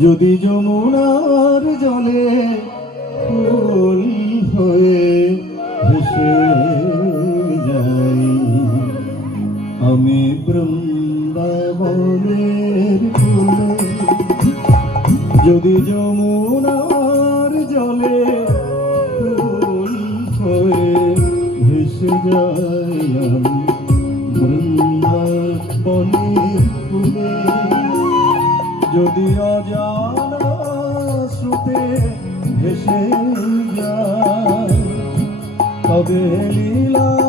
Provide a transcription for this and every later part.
যদি যমুনার জলে ফুল হয়ে ভেসে যাই আমি বৃন্দাবনের যদি যমুনার জলে ফুল হয়ে ভেসে যাই আমি বৃন্দাবনের যদি অজানা শ্রুতে ভেসে যায় তবে লীলা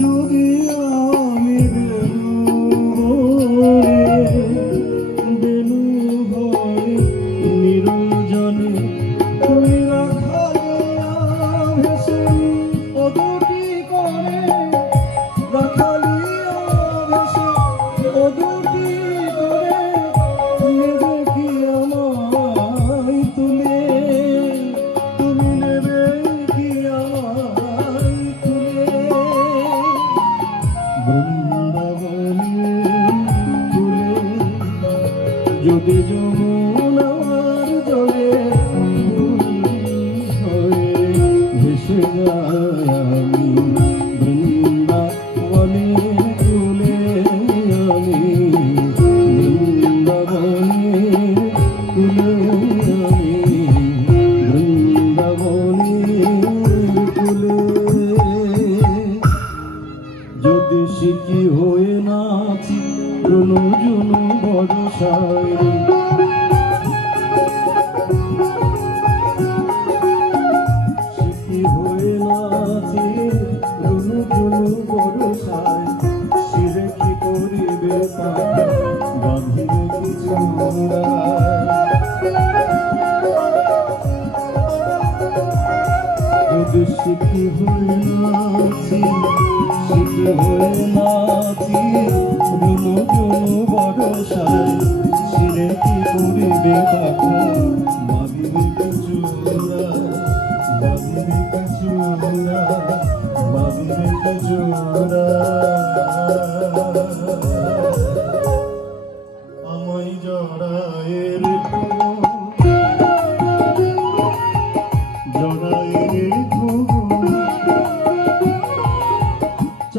যদি যদি যমুনার জলে হয়ে ভেসে যায় আমি, বৃন্দাবনে তুলে আমি তুলে আমি তুলে। যদি শিখি সারি শিখি হয়ে নাচি রুনু জুনু বড় সাই শিরে কি করিবে বাঁধিবে যদি শিখি হয়ে নাচি শিখি হয়ে নাচি সাই শিরে কি করিবে পাখি মাগিবে কিছু মাগিবে কিছু মাগিবে কিছু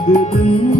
Adı